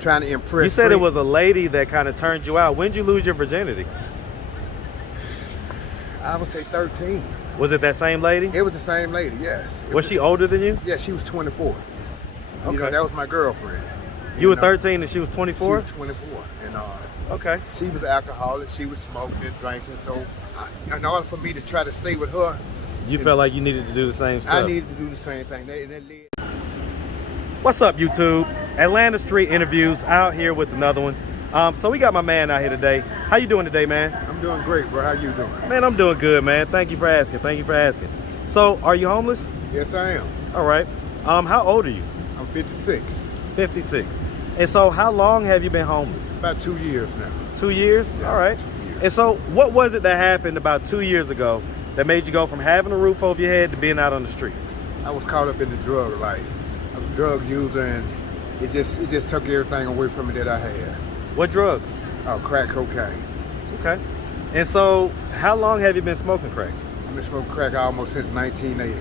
trying to impress. You said it was a lady that kind of turned you out. When did you lose your virginity? I would say 13. Was it that same lady? It was the same lady, yes. Was she older than you? Yeah, she was 24. Okay. You know, that was my girlfriend. You were 13 and she was 24? She was 24. And okay. she was an alcoholic. She was smoking and drinking. So in order for me to try to stay with her, you felt like you needed to do the same stuff. I needed to do the same thing. What's up, YouTube? Atlanta Street Interviews out here with another one. So we got my man out here today. How you doing today, man? I'm doing great, bro. How you doing? Man, I'm doing good, man. Thank you for asking. Thank you for asking. So, are you homeless? Yes, I am. All right. How old are you? I'm 56. 56. And so, how long have you been homeless? About 2 years now. 2 years? Yeah, all right. 2 years. And so, what was it that happened about 2 years ago that made you go from having a roof over your head to being out on the street? I was caught up in the drug life. I'm a drug user, and it just took everything away from me that I had. What drugs? Crack cocaine. Okay. And so, how long have you been smoking crack? I've been smoking crack almost since 1980.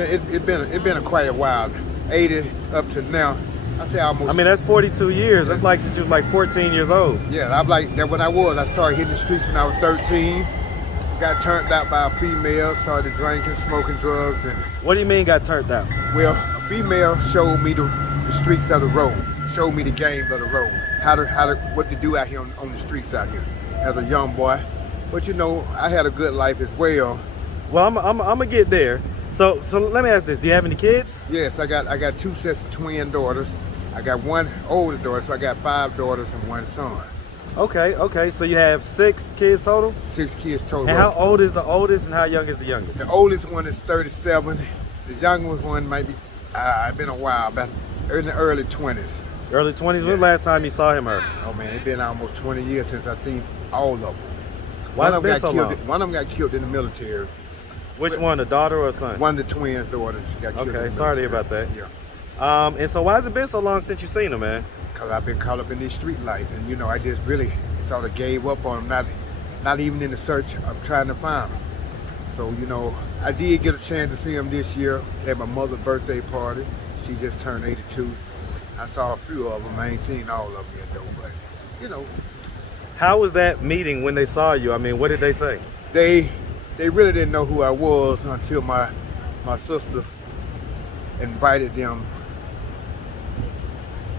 It's been quite a while. 80 up to now. I say almost. I mean, that's 42 years. That's like since you were like 14 years old. Yeah, I'm like that when I started hitting the streets when I was 13. Got turned out by a female, started drinking, smoking drugs, and. What do you mean got turned out? Well, a female showed me the streets of the road, showed me the game of the road, what to do out here on the streets out here as a young boy. But you know, I had a good life as well. Well, I'm gonna get there. So let me ask this: do you have any kids? Yes, I got 2 sets of twin daughters. I got 1 older daughter, so I got 5 daughters and 1 son. Okay. So you have 6 kids total? 6 kids total. And how old is the oldest and how young is the youngest? The oldest one is 37. The youngest one might be, been a while, about in the early 20s. Early 20s? Yeah. When was the last time you saw him or her? Oh man, it's been almost 20 years since I seen all of them. Why has it been so long? One of them got killed in the military. Which one, a daughter or a son? One of the twins' daughters got killed in the military. Okay, sorry to hear about that. Yeah. And so why has it been so long since you seen him, man? Because I've been caught up in this street life, and you know, I just really sort of gave up on him, not even in the search of trying to find him. So, you know, I did get a chance to see him this year at my mother's birthday party. She just turned 82. I saw a few of them. I ain't seen all of them yet though, but you know. How was that meeting when they saw you? I mean, what did they say? They really didn't know who I was until my sister invited them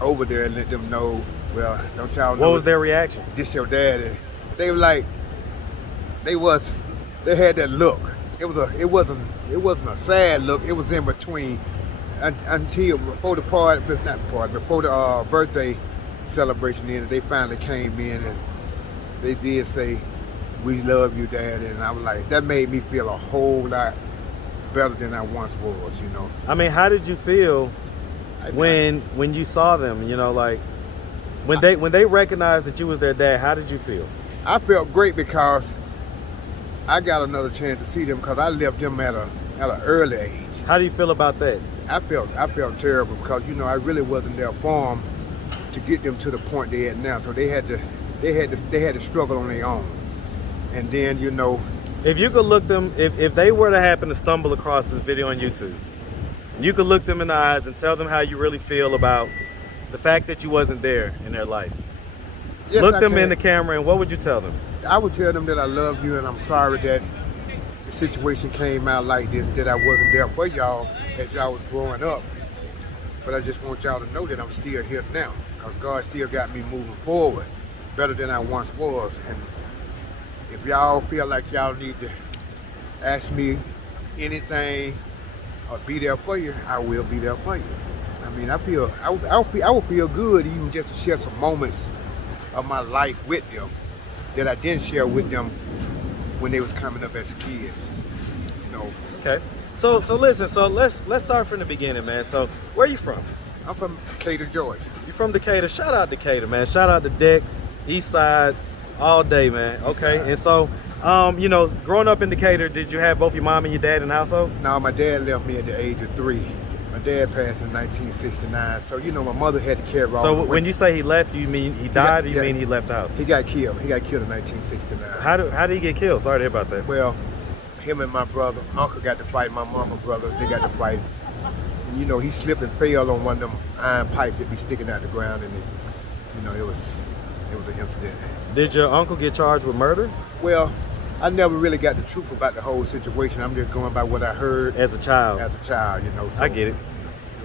over there and let them know, well, don't y'all know. What was their reaction? This your daddy. They were like, they had that look. It wasn't a sad look. It was in between until before the party, before the birthday celebration ended. They finally came in and they did say, "We love you, Daddy," and I was like, that made me feel a whole lot better than I once was, you know. I mean, how did you feel when you saw them? You know, like when they recognized that you was their dad. How did you feel? I felt great because I got another chance to see them because I left them at an early age. How do you feel about that? I felt terrible because, you know, I really wasn't there for them to get them to the point they at now. So they had to struggle on their own. And then, you know, if you could look them, if they were to happen to stumble across this video on YouTube, you could look them in the eyes and tell them how you really feel about the fact that you wasn't there in their life. yes, Look them in the camera and what would you tell them? I would tell them that I love you and I'm sorry that the situation came out like this, that I wasn't there for y'all as y'all was growing up. But I just want y'all to know that I'm still here now because God still got me moving forward better than I once was. And if y'all feel like y'all need to ask me anything or be there for you, I will be there for you. I mean, I would feel good even just to share some moments of my life with them that I didn't share with them when they was coming up as kids, you know. Okay. So listen, so let's start from the beginning, man. So where are you from? I'm from Decatur, Georgia. You from Decatur? Shout out Decatur, man. Shout out to Deck, East Side, all day, man. Okay. And so, you know, growing up in Decatur, did you have both your mom and your dad in the household? No, my dad left me at the age of 3. My dad passed in 1969, so you know my mother had to carry all. So when you say he left, you mean he died, or you mean he left the house? He got killed. He got killed in 1969. How did he get killed? Sorry to hear about that. Well, him and my brother, uncle got to fight. My mama brother, they got to fight. And he slipped and fell on one of them iron pipes that be sticking out the ground, and it was an incident. Did your uncle get charged with murder? Well, I never really got the truth about the whole situation. I'm just going by what I heard As a child. So, I get it.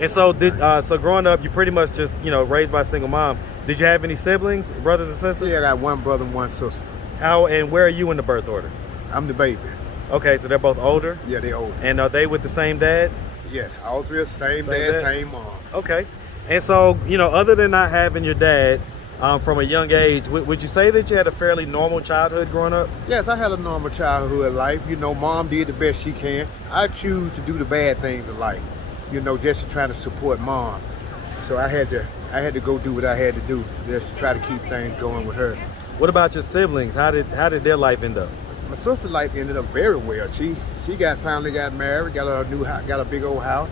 And so so growing up, you pretty much just, raised by a single mom. Did you have any siblings, brothers and sisters? Yeah, I got one brother and one sister. How and where are you in the birth order? I'm the baby. Okay, so they're both older? Yeah, they're older. And are they with the same dad? Yes, all three are same dad, same mom. Okay. And so, other than not having your dad from a young age, would you say that you had a fairly normal childhood growing up? Yes, I had a normal childhood life. Mom did the best she can. I choose to do the bad things in life, just to try to support mom. So I had to go do what I had to do just to try to keep things going with her. What about your siblings? How did their life end up? My sister's life ended up very well. She finally got married, got a new house, got a big old house,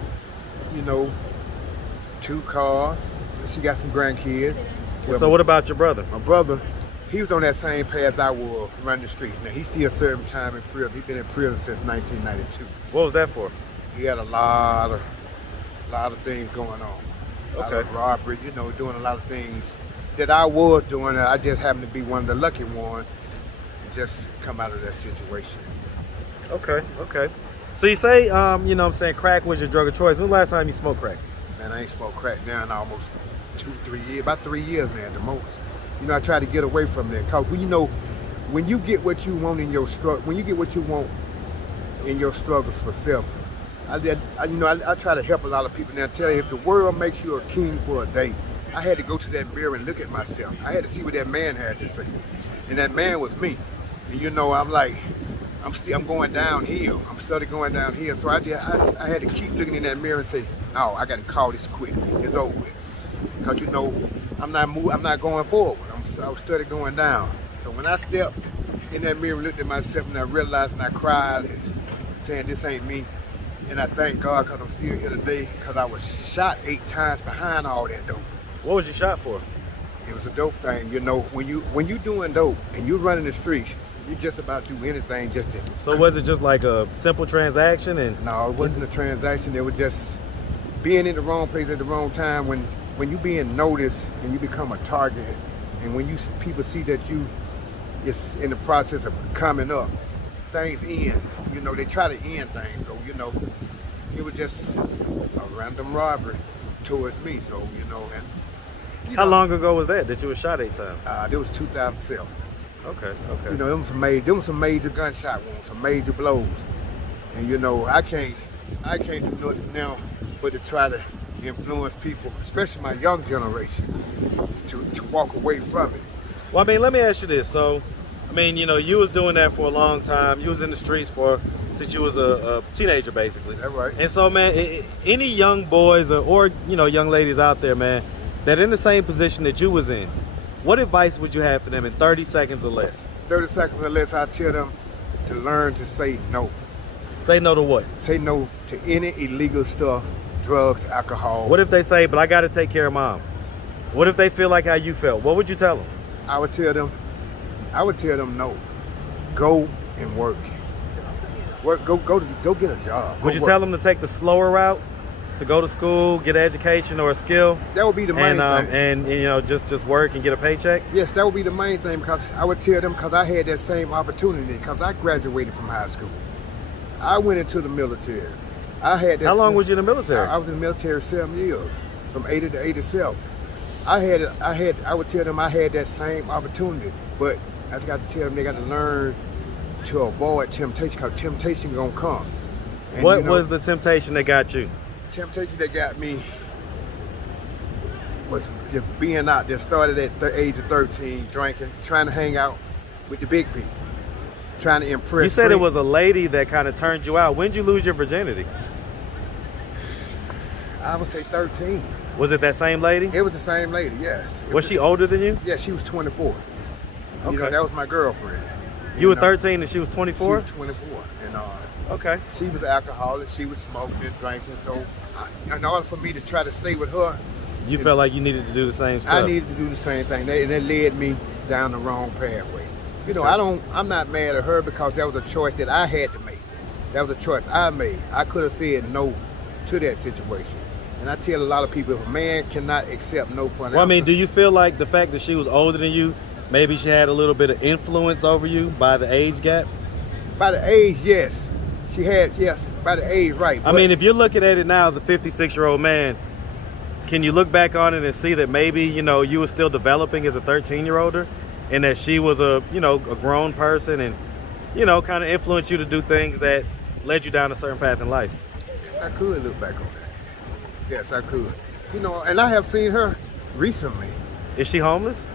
2 cars. She got some grandkids. So what about your brother? My brother, he was on that same path I was, running the streets. Now, he's still serving time in prison. He's been in prison since 1992. What was that for? He had a lot of things going on. A lot of robbery, doing a lot of things that I was doing. I just happened to be one of the lucky ones and just come out of that situation. Okay. So you say, crack was your drug of choice. When was the last time you smoked crack? Man, I ain't smoked crack now in almost 2-3 years, about 3 years, man, the most. I try to get away from that, cause when you get what you want in your struggle, when you get what you want in your struggles for self, I try to help a lot of people now. Tell you, if the world makes you a king for a day, I had to go to that mirror and look at myself. I had to see what that man had to say, and that man was me. And I'm like, I'm going downhill. I'm steady going downhill. So I had to keep looking in that mirror and say, no, I got to call this quit. It's over with. Because I'm not going forward. I was steady going down. So when I stepped in that mirror and looked at myself and I realized and I cried and saying this ain't me. And I thank God because I'm still here today because I was shot 8 times behind all that dope. What was you shot for? It was a dope thing. When you doing dope and you running the streets, you just about do anything just to. So was it just like a simple transaction? No, it wasn't a transaction. It was just being in the wrong place at the wrong time when you being noticed and you become a target, and when people see that you is in the process of coming up, things end. They try to end things. So it was just a random robbery towards me. So and how long ago was that you were shot 8 times? It was 2007. Okay. Them was some major gunshot wounds, some major blows, and I can't do nothing now but to try to influence people, especially my young generation, to walk away from it. Well, let me ask you this. So, you was doing that for a long time. You was in the streets since you was a teenager, basically. That's right. And so, man, any young boys or young ladies out there, man, that in the same position that you was in, what advice would you have for them in 30 seconds or less? 30 seconds or less, I tell them to learn to say no. Say no to what? Say no to any illegal stuff, drugs, alcohol. What if they say, but I got to take care of mom? What if they feel like how you felt? What would you tell them? I would tell them no. Go and work. Go get a job. Would you tell them to take the slower route? To go to school, get an education or a skill? That would be the main thing. And just work and get a paycheck? Yes, that would be the main thing, because I would tell them, because I had that same opportunity, because I graduated from high school. I went into the military. How long was you in the military? I was in the military 7 years, from 80 to 87. I would tell them I had that same opportunity, but I got to tell them they got to learn to avoid temptation, because temptation gonna come. And what was the temptation that got you? Temptation that got me was just being out there. Started at the age of 13, drinking, trying to hang out with the big people, trying to impress. You said it was a lady that kind of turned you out. When did you lose your virginity? I would say 13. Was it that same lady? It was the same lady, yes. Was she older than you? Yeah, she was 24. Okay. That was my girlfriend. You were 13 and she was 24? She was 24. And okay. She was an alcoholic. She was smoking and drinking. So in order for me to try to stay with her, you felt like you needed to do the same stuff. I needed to do the same thing. And that led me down the wrong pathway. I'm not mad at her, because that was a choice that I had to make. That was a choice I made. I could have said no to that situation. And I tell a lot of people, if a man cannot accept no for an Well, I mean, answer, do you feel like the fact that she was older than you, maybe she had a little bit of influence over you by the age gap? by the age, yes. She had, yes, by the age, right. I mean, if you're looking at it now as a 56-year-old man, can you look back on it and see that maybe, you know, you were still developing as a 13-year-older and that she was a, you know, a grown person and, you know, kind of influenced you to do things that led you down a certain path in life? Yes, I could look back on that. Yes, I could. You know, and I have seen her recently. Is she homeless?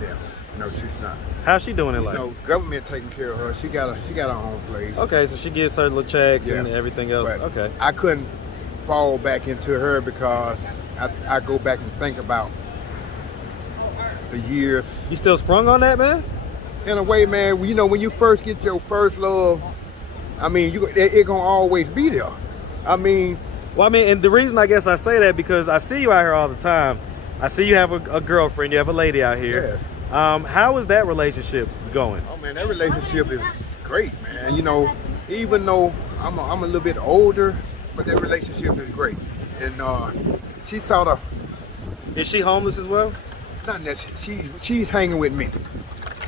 Yeah, no, she's not. How's she doing in life? No, government taking care of her. She got her own place. Okay, so she gets her little checks and Yeah. everything else. But Okay. I couldn't fall back into her because I go back and think about the years. You still sprung on that, man? In a way, man, you know, when you first get your first love, I mean, it gonna always be there. I mean, Well, I mean, and the reason I guess I say that because I see you out here all the time. I see you have a girlfriend, you have a lady out here. yes. How is that relationship going? Oh man, that relationship is great, man. You know, even though I'm a little bit older, but that relationship is great. And she sort of, Is she homeless as well? not necessarily, she's hanging with me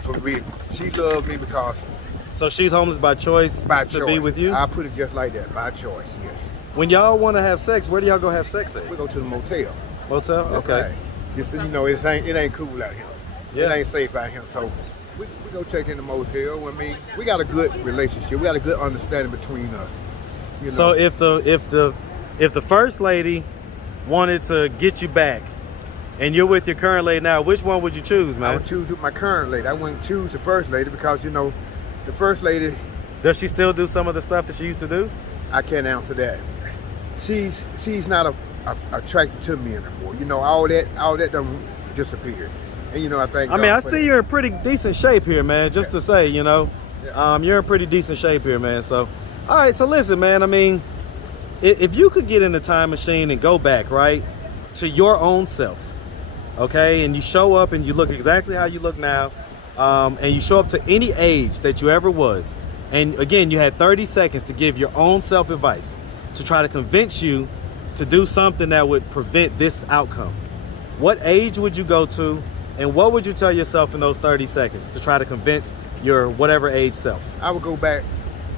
for real. She loves me because So she's homeless by choice by to choice. be with you? I put it just like that, by choice. Yes. When y'all want to have sex, where do y'all go have sex at? We go to the motel. Motel? Okay. Right. You see, you know, it ain't cool out here. Yeah. It ain't safe out here. So we go check in the motel. I mean, we got a good relationship. We got a good understanding between us. You know? So if the first lady wanted to get you back and you're with your current lady now, which one would you choose, I man? would choose my current lady. I wouldn't choose the first lady because, you know, the first lady, Does she still do some of the stuff that she used to do? I can't answer that. She's not attracted to me anymore. You know, all that done disappeared. And you know, I think. I mean, I see you're in pretty decent shape here, man. Just to say, you know, you're in pretty decent shape here, man. So, all right. So listen, man. I mean, if you could get in the time machine and go back, right, to your own self, okay, and you show up and you look exactly how you look now, and you show up to any age that you ever was, and again, you had 30 seconds to give your own self advice to try to convince you to do something that would prevent this outcome. What age would you go to? And what would you tell yourself in those 30 seconds to try to convince your whatever age self? I would go back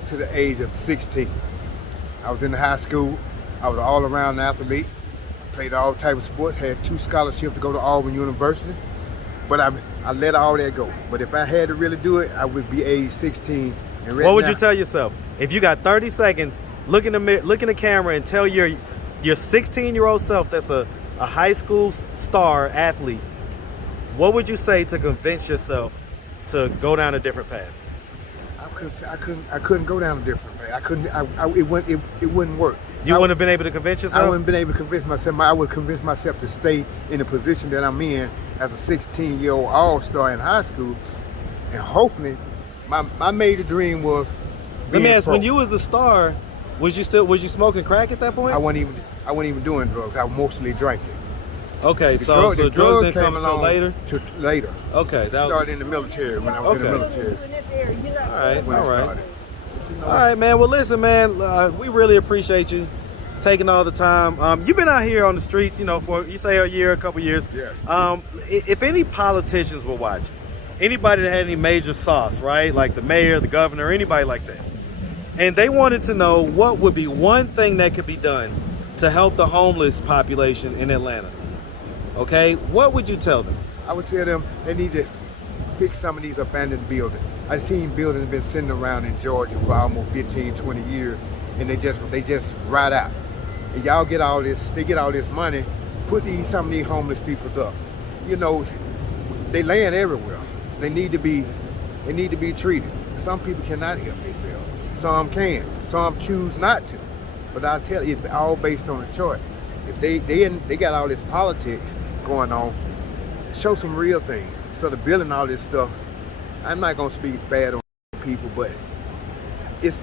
to the age of 16. I was in high school. I was an all-around athlete. Played all types of sports. Had 2 scholarships to go to Auburn University. But I let all that go. But if I had to really do it, I would be age 16. And What would you tell yourself? If you got 30 seconds, look in the camera and tell your 16-year-old self that's a high school star athlete, what would you say to convince yourself to go down a different path? I couldn't go down a different path. It wouldn't work. You wouldn't have been able to convince yourself? I wouldn't have been able to convince myself. I would convince myself to stay in the position that I'm in as a 16-year-old all-star in high school, and hopefully, my major dream was Let me ask, pro. when you was the star, was you smoking crack at that point? I wasn't even doing drugs. I was mostly drinking. Okay, The so drug drugs didn't came come until along later? Later. Okay, that was, Started in the military when I was in the Okay. military. all right, When all it right. started. All right, man. Well, listen, man, we really appreciate you taking all the time. You've been out here on the streets, you know, for, you say, a year, a couple years. Yes. If any politicians were watching, anybody that had any major sauce, right, like the mayor, the governor, anybody like that, and they wanted to know what would be one thing that could be done to help the homeless population in Atlanta, okay, what would you tell them? I would tell them they need to fix some of these abandoned buildings. I've seen buildings been sitting around in Georgia for almost 15, 20 years, and they just rot out. And y'all get all this, they get all this money, put some of these homeless people up. You know, they laying everywhere. They need to be treated. Some people cannot help themselves. Some can. Some choose not to. But I tell you, it's all based on a choice. If they got all this politics going on, show some real things instead of building all this stuff. I'm not gonna speak bad on people, but it's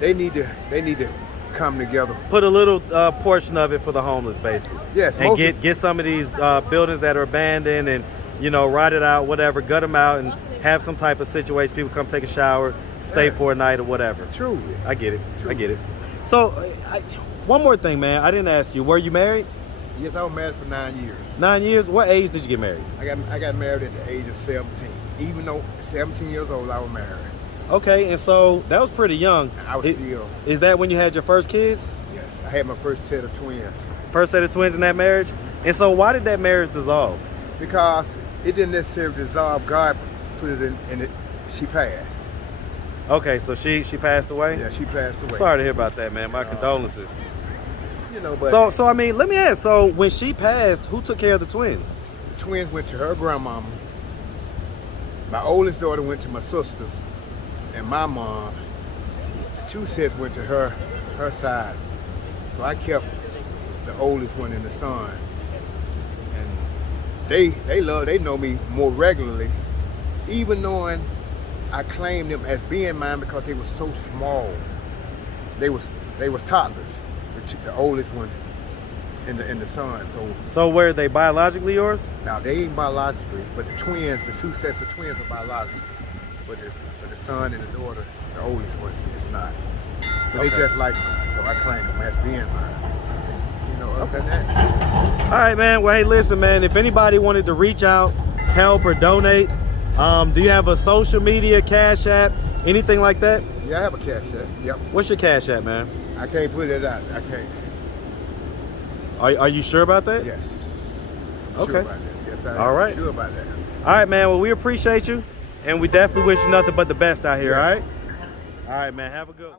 they need to come together. Put a little portion of it for the homeless, basically. Yes, and get some of these buildings that are abandoned and, you know, rot it out, whatever, gut them out and have some type of situation. People come take a shower, stay Yes. for a night or whatever. Truly. I get it. True. I get it. So one more thing, man. I didn't ask you. Were you married? Yes, I was married for 9 years. 9 years? What age did you get married? I got married at the age of 17. Even though 17 years old, I was married. Okay, and so that was pretty young. I was still. Is that when you had your first kids? Yes, I had my first set of twins. First set of twins in that marriage? And so why did that marriage dissolve? Because it didn't necessarily dissolve. God put it in it. She passed. Okay, so she passed away? Yeah, she passed away. Sorry to hear about that, man. My condolences. You know, but So I mean, let me ask. So when she passed, who took care of the twins? the twins went to her grandmama. My oldest daughter went to my sister, and my mom. The two sets went to her side. So I kept the oldest one and the son. And they know me more regularly, even knowing I claimed them as being mine because they were so small. They was toddlers, the oldest one and the son. So were they biologically yours? Now they ain't biologically, but the twins, the two sets of twins are biologically. But the son and the daughter, the oldest one, it's not. But Okay. they just like mine, so I claim them as being mine. You know, other than that. All right, man. Well, hey, listen, man. If anybody wanted to reach out, help, or donate, do you have a social media, Cash App, anything like that? Yeah, I have a cash app. Yep. What's your Cash App, man? I can't put it out. I can't. Are you sure about that? Yes. Okay. Sure about that. Yes, I am. All right. Sure about that. All right, man. Well, we appreciate you, and we definitely wish you nothing but the best out here. Yes. All right. All right, man. Have a good one.